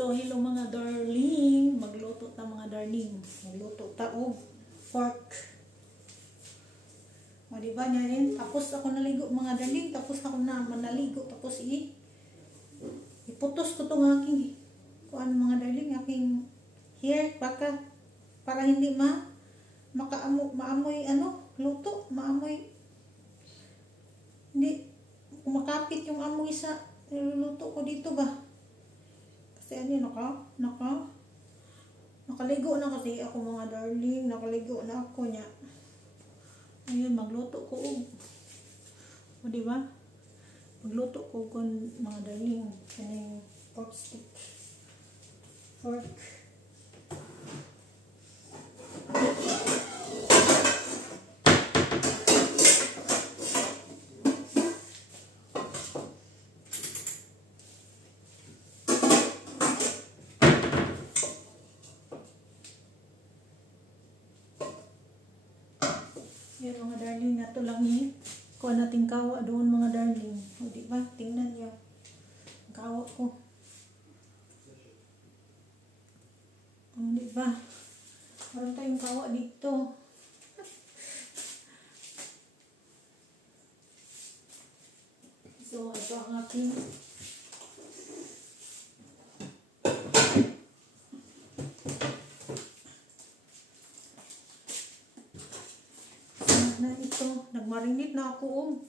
So, hello mga darling. Magluto ta mga darling. Magluto ta og pork. O, diba niya rin? Tapos ako naligo mga darling. Tapos ako na manaligo. Tapos iputos ko tong aking kuan mga darling. Aking hair. Para hindi maamoy luto. Maamoy. Hindi kumakapit yung amoy sa niluluto ko dito ba. Kasi nakaligo na kasi ako mga darling. Nakaligo na ako niya. Ayun, magluto ko. O diba? Magluto ko kung mga darling. Kaning pork stick. Pork. Yan mga darling, nato lang kuha nating kawa doon mga darling. O diba? Tingnan niyo. Ang kawa ko. O diba? Meron tayong kawa dito. So, ito ang aking na ito. Nagmarinate na ako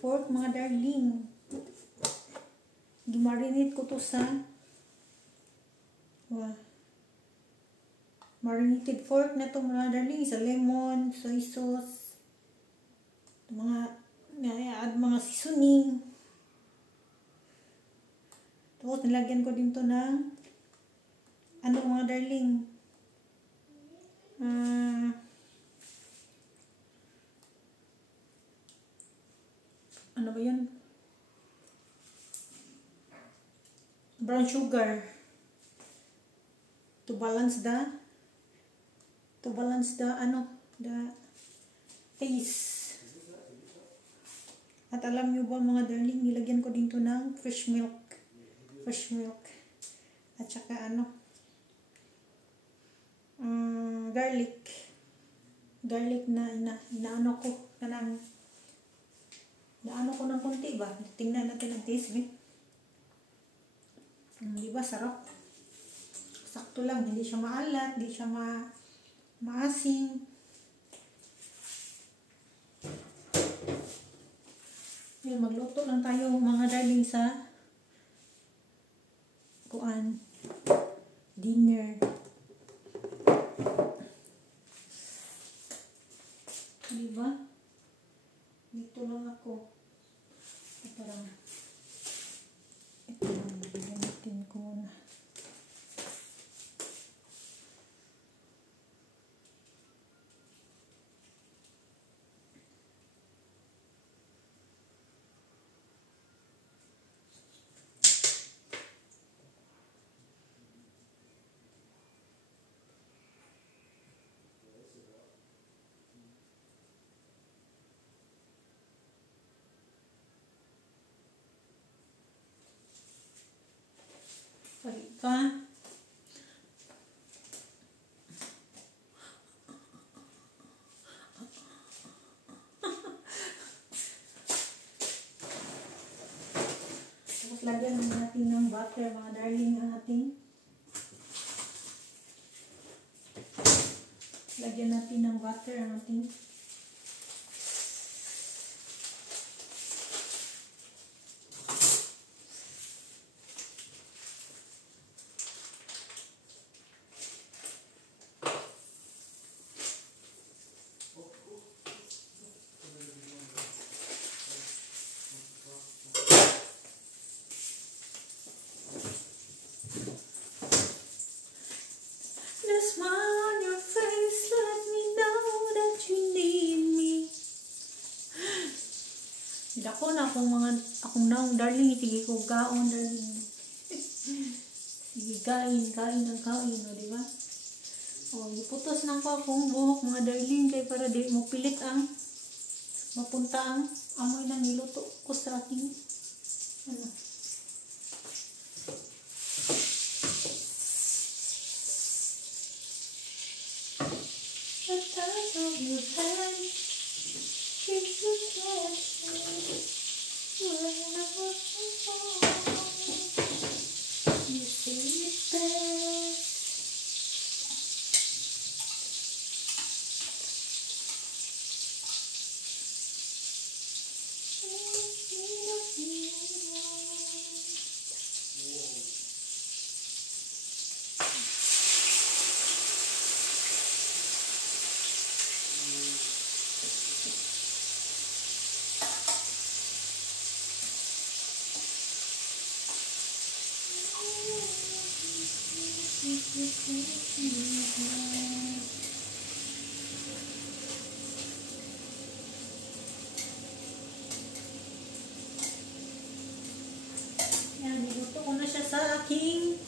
pork mga darling. Gimarinate ko to sa marinated pork na to mga darling. Sa lemon, soy sauce, mga seasoning. Tapos nilagyan ko din to ng mga darling, ano ba yun? Brown sugar to balance the taste. At alam nyo ba mga darling, nilagyan ko din to ng fresh milk at saka garlic na inaano ko ng konti ba? Tingnan natin ang taste, eh. Diba, sarap. Sakto lang, hindi siya maalat, hindi siya maasim. Yun, magluto lang tayo mga darling sa dinner. Diba? Dito lang ako. Ito lang gamitin ko muna. Diba? Tapos lagyan natin ng butter mga darling ang ating. Lagyan natin ng butter ang ating. Smile on your face, let me know that you need me. Dako na akong naong darling, sige ko gaon darling. Sige kain, o diba? O, iputos na ko akong buhok mga darling, kay para di mo pilit mapunta ang amoy na niluto ko sa ating of your hand. Keep you touching when I was alone. You say it's best. Yan, niluto ko na siya sa aking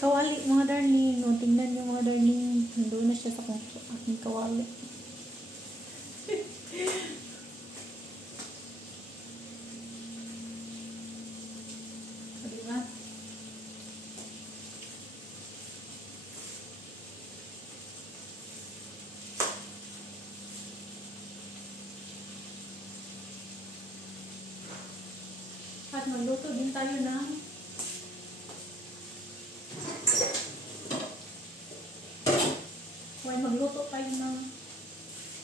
kawali, mga darling. O, tingnan niyo, mga darling. Nandoon na siya sa aking kawali. O, diba? At magluto din tayo ng magluto tayo ng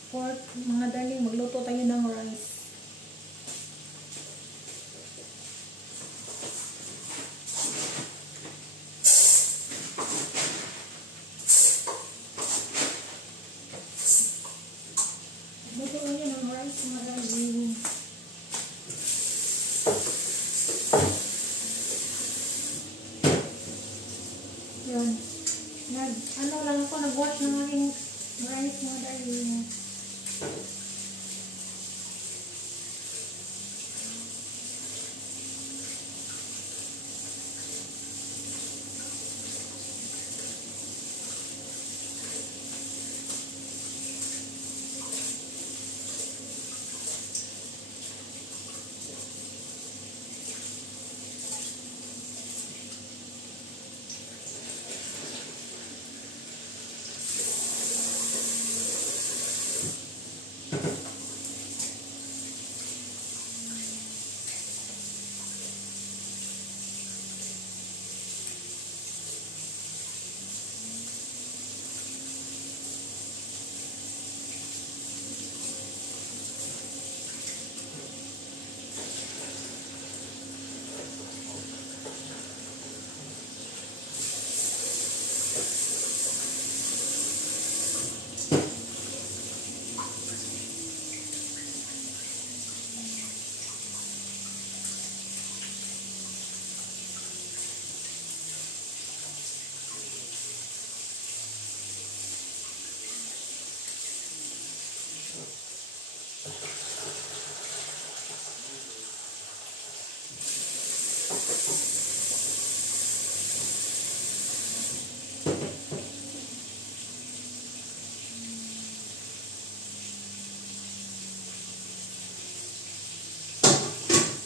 pork, mga darling. Magluto tayo ng rice. Magluto tayo ng rice, mga darling. Yun. Ano lang ako, nag-watch ng aking rice, mga darling.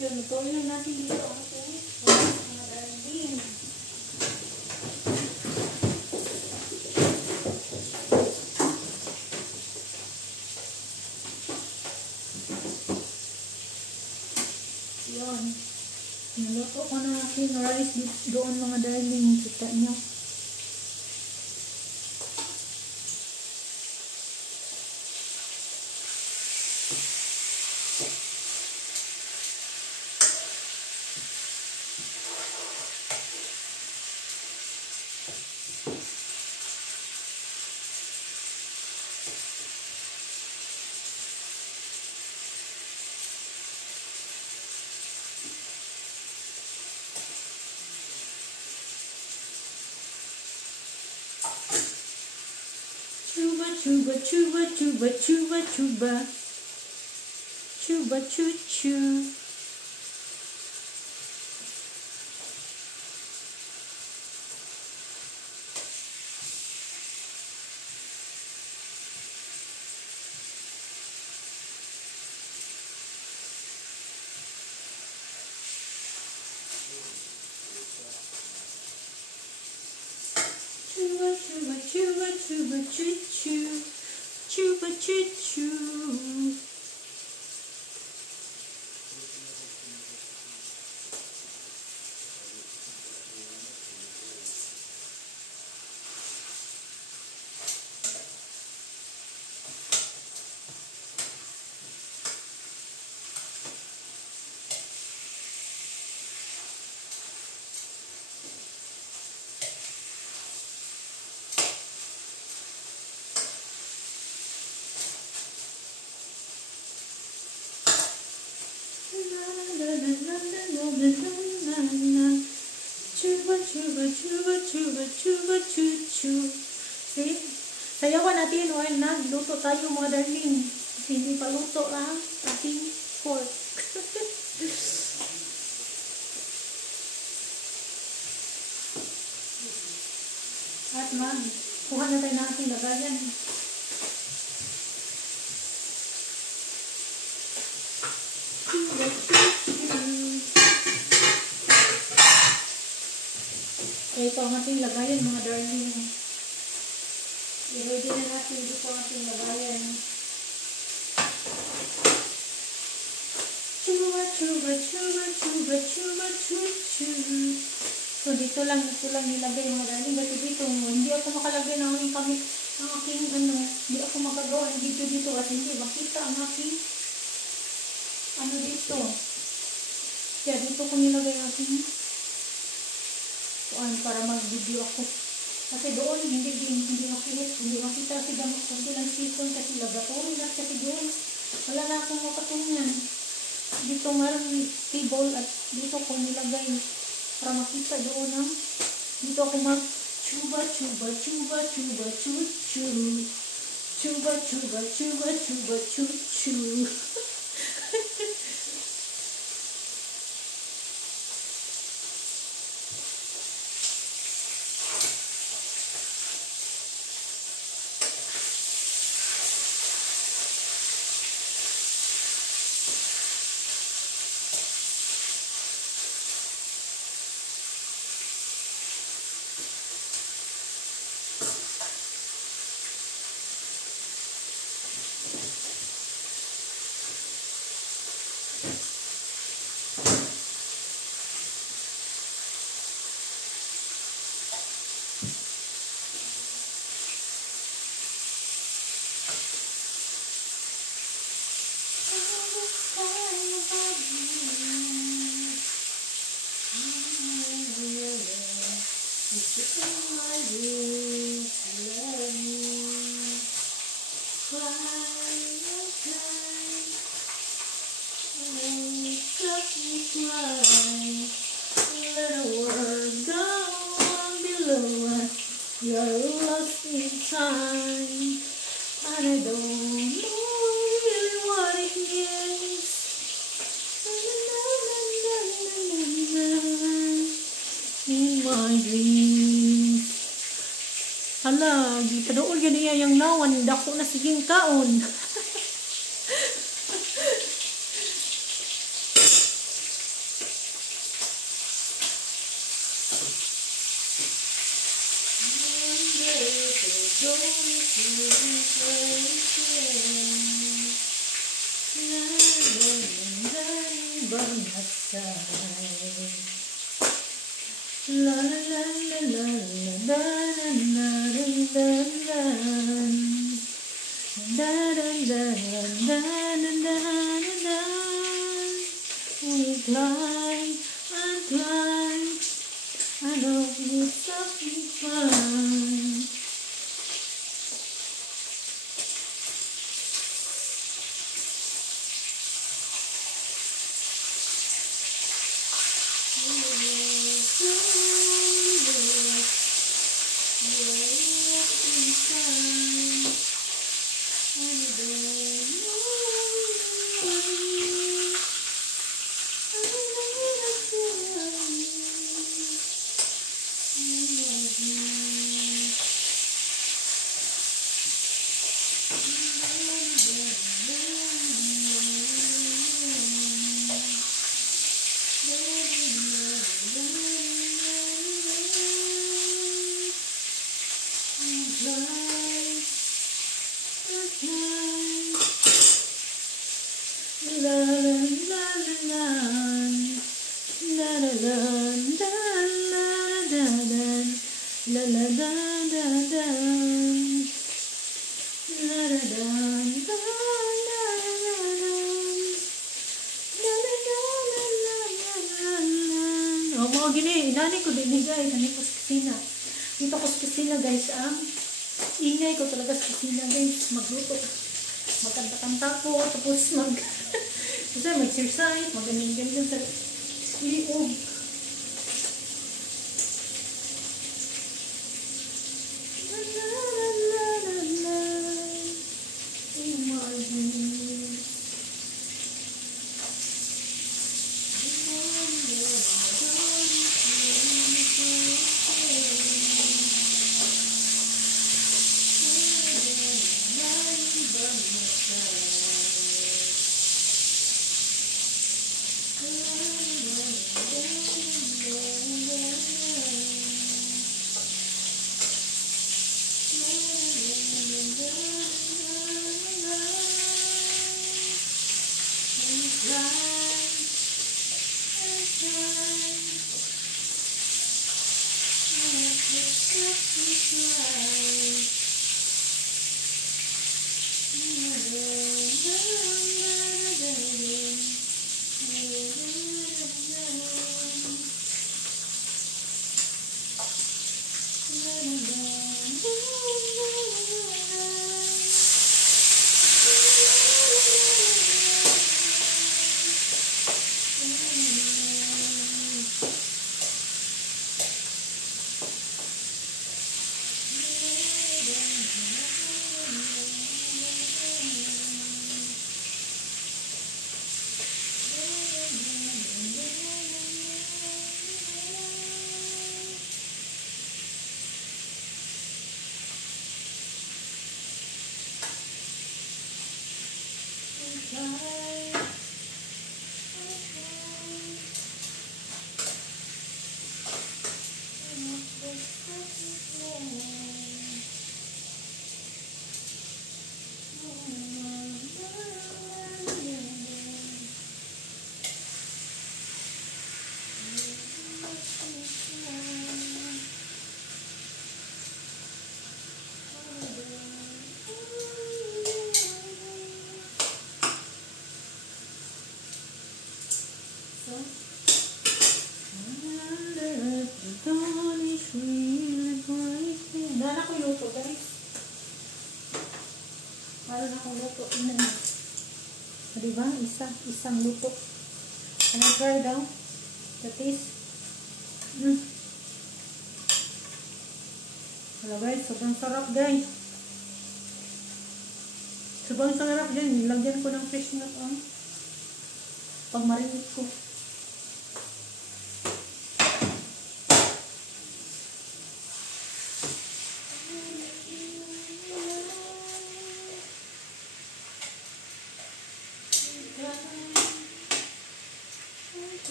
Yun, lutuin lang natin dito ang ating rice, mga darling. Yun. Naluto ko ng aking rice doon, mga darling. Kita nyo. Chuba, chuba, chuba, chuba, chuba. Chuba, choo, choo. Chuba, chuba, chuba, chuba, choo, choo. chuba choo choo. Chuba chuba chuba chuba chuba choo choo. See? Sayawan natin while nagluto tayo mga darling. Kasi hindi pa luto ang ating pork. At kuha na tayo ng ating lagayan. Chuba choo choo. Ito ang ating lagayan mga darling. I-ready na natin dito ang ating lagayan. Chuba chuba chuba chuba chuba choo choo. So dito lang nilagay mga darling. Kasi dito hindi ako makalagay ng aking kamit, ang aking hindi ako makagawa ng video dito kasi hindi makita ang aking dito. Kaya dito ko nilagay ang aking para mag-video ako. Kasi doon, hindi makita kasi gamot ko lang sipon kasi laboratory na kasi doon. Wala na akong makatungan. Dito meron table at dito ko nilagay para makita doon ang dito ako chuba chuba chuba chuba choo choo. Chuba chuba chuba chuba choo choo. You're lost in time, and I don't know really what it means. In my dreams. Hala, gipadool yun niya yung nawan, dako na siging kaon. La la la la la la la. We climb and climb. I know it's something fun. La la da da da. La la da da la la la. La la da la la la la. Oh, mga gini, inani ko din guys, inani ko sa kusina. Dito ko sa kusina guys, ingay ko talaga sa kusina guys, magluto. Magkanta-kanta ko, tapos mag-exercise, magaling-galing sa liog. Dala ko luto guys. Para na akong luto. Diba? Isang luto. Can I try daw? The taste. Wala guys, sobrang sarap guys. Sobrang sarap din. Nilagyan ko ng fresh nut pag marinate ko.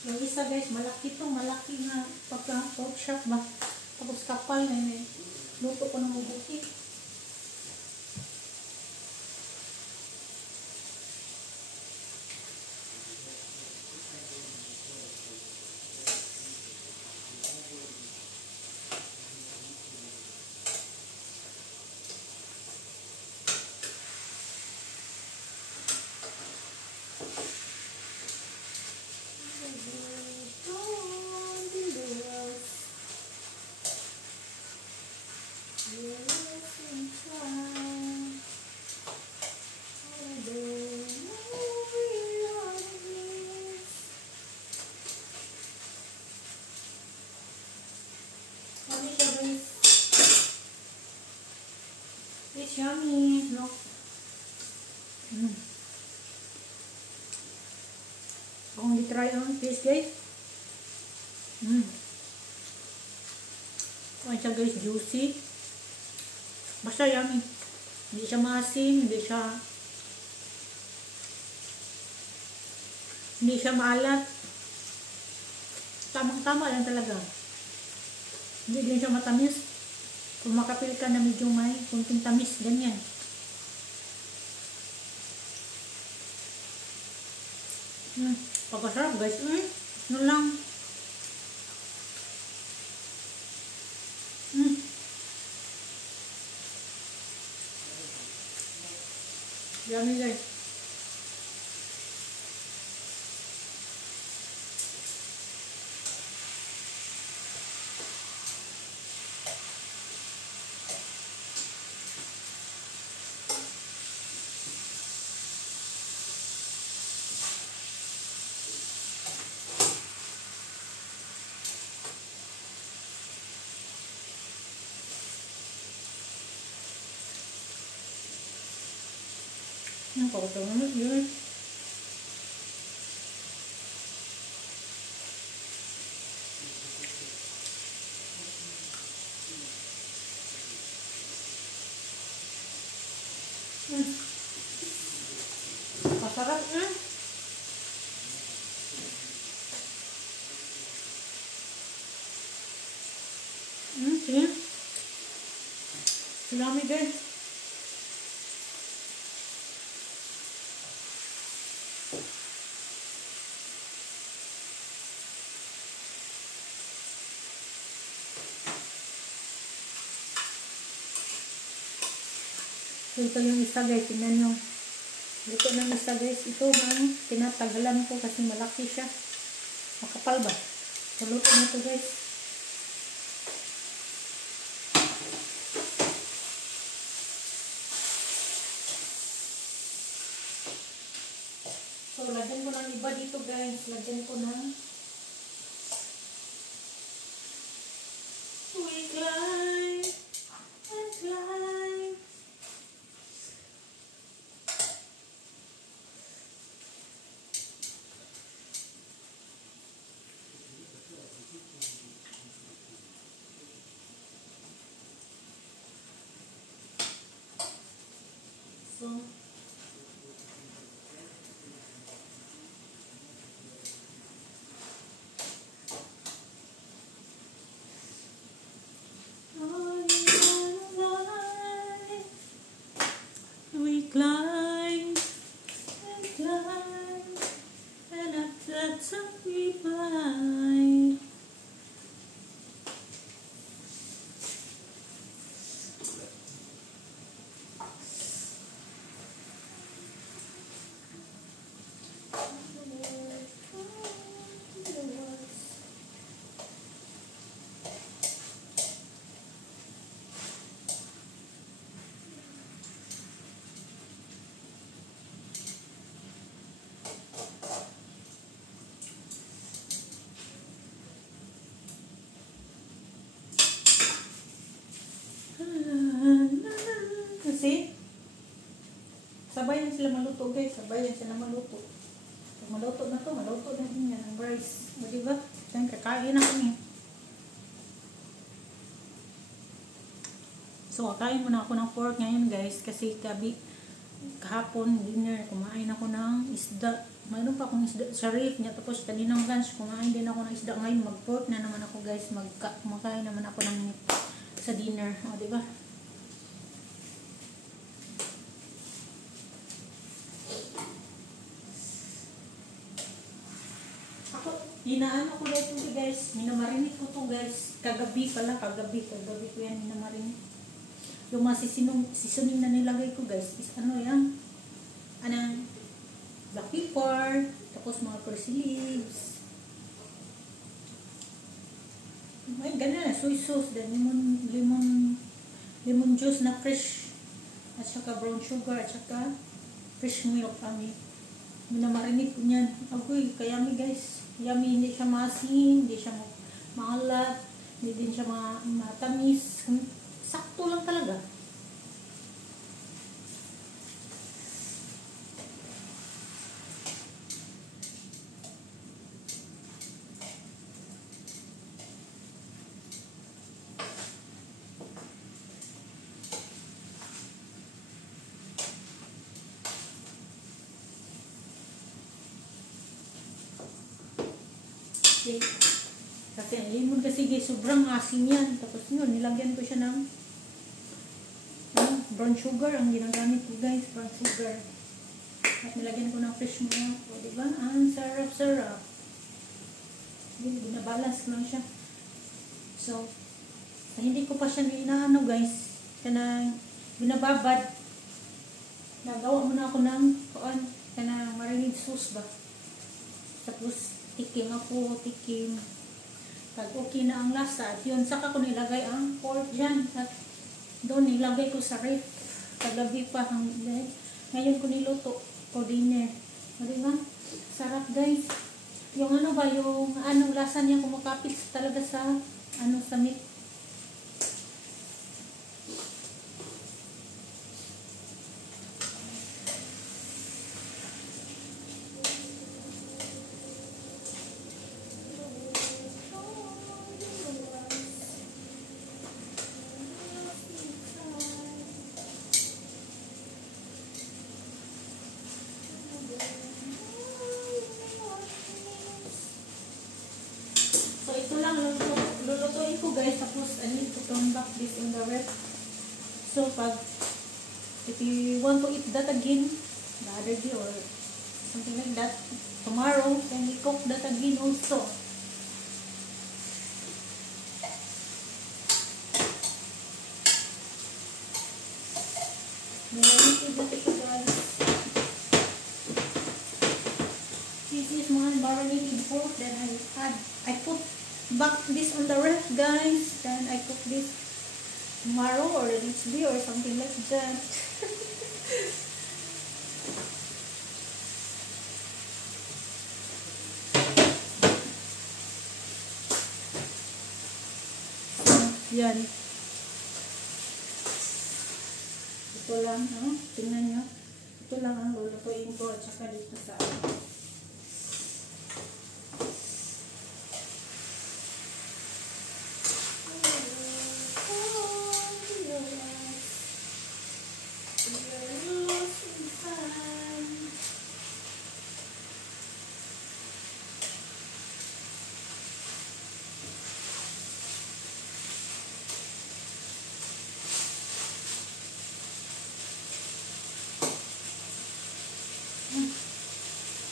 Yung isa guys, malaki nga pagka-pork chop ba. Tapos kapal na luto ko ng mabuti. It's yummy, no? Akong di-try on this guys. Kung siya guys, juicy. Basta yummy. Hindi siya maasim, hindi siya maalat. Tamang-tama lang talaga. Hindi din siya matamis. Kung makapil ka na medyo may kunting tamis, ganyan. Pagkasarap guys. Ano lang. Yummy guys. Pagkasarap naman yun. Masarap sige. Salami guys. Ito yung isa guys, tingnan nyo. Ito ng isa guys, ito ang tinatagalan ko kasi malaki siya. Makapal ba? Luto na ito guys. So, lagyan ko ng iba dito guys. Lagyan ko ng sweet lime and lime. So, we climb and climb, and at that time we fly. Kasi sabayan sila maluto guys, sabayan sila maluto. Pag maluto na to, maluto na din yan ang rice. O diba? Then kakain na kami. So kakain muna ako ng pork ngayon guys kasi kahapon dinner kumain ako ng isda. Mayroon pa akong isda sa ref niya, tapos kaninang lunch kumain din ako ng isda. Ngayon mag pork na naman ako guys, kumakain naman ako ng sa dinner. O diba? Inaano ko dito guys, minamarinate ko to guys. Kagabi ko yan minamarinate. Yung mga seasoning na nilagay ko guys is ano yan? Black pepper, tapos mga parsley leaves. Ay, ganun na, soy sauce, then lemon juice na fresh. At saka brown sugar, at saka fresh milk kami. Minamarinate ko yan. Agoy, kayami guys. Yummy, hindi siya maasin, hindi siya maalat, hindi din siya matamis. Sakto lang talaga. Okay. Kasi ang lemon kasi guys, sobrang asin yan. Tapos yun, nilagyan ko siya ng brown sugar. Ang ginagamit ko guys, brown sugar. At nilagyan ko ng fresh milk. O, diba? Ang sarap-sarap. Binabalance ko lang siya. So, hindi ko pa siya inaano guys. Kanang binababad. Nagawa muna ako ng kanang marinade sauce ba. Tapos, tikim ako, tikim. Pag okay na ang lasa, at yun, saka ko nilagay ang pork dyan. At doon nilagay ko sa ref. Kagabi pa. Ngayon ko niluto for dinner. O, diba? Sarap guys. Yung ano ba, yung lasa niya kumakapit talaga sa sa meat. So, ito lang lulutuin ko guys. Tapos, I need to turn back this in the ref. So, if you want to eat that again, the other day or something like that, tomorrow, then we cook that again also. Marinated that ito guys. This is my marinated pork. Then I put back this on the ref guys. Then I cook this tomorrow or the next day or something like that. So, yan. Ito lang, tingnan nyo. Ito lang ang lulutuin ko at saka dito sa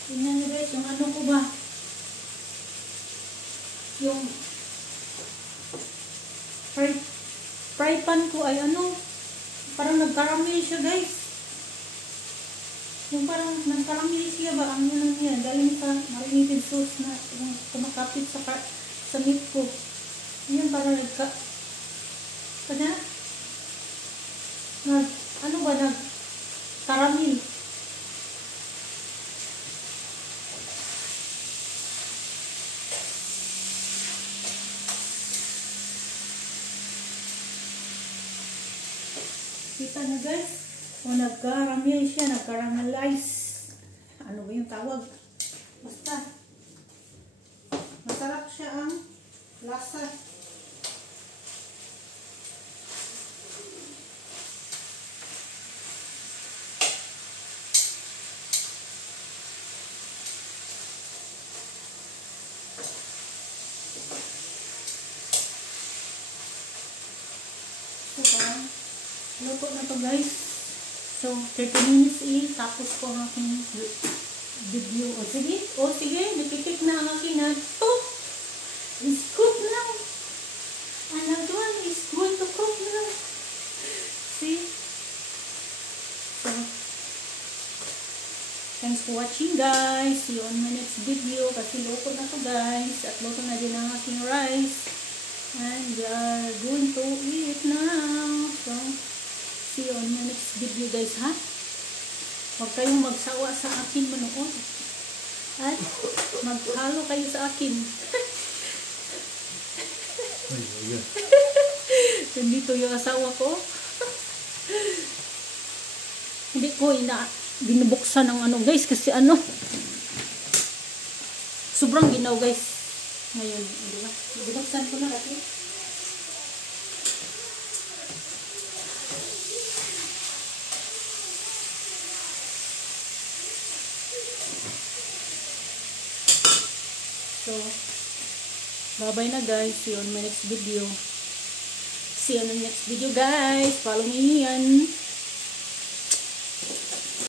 tingnan nyo guys, yung ano ko ba? Yung fry pan ko ay parang nagkaramel siya guys. Yung parang nagkaramel siya ba? Ang yun niya, galing sa marinated sauce na yung kumakapit sa meat ko. Yun parang nagkaramel. Kita nyo guys? O nagkaramel siya, nagkaramelize. Ano ba yung tawag? Basta. Masarap siya ang lasa. So, parang luto na to guys. So, 30 minutes tapos ko ang aking video. O sige, nakikik na ang aking It's cook now. Another one is going to cook now. See? So, thanks for watching guys. See you on my next video. Kasi luto na to guys. At luto na din ang aking rice. And we are going to eat now. So, see you on my next video guys, ha? Huwag kayong magsawa sa akin manood. At maghalo kayo sa akin. Nandito yung asawa ko. Hindi ko binubuksan ng guys kasi sobrang ginaw guys. Ngayon, di ba? Binuksan ko na kasi. So, bye-bye na guys. See you on my next video. See you on the next video guys. Follow me yan.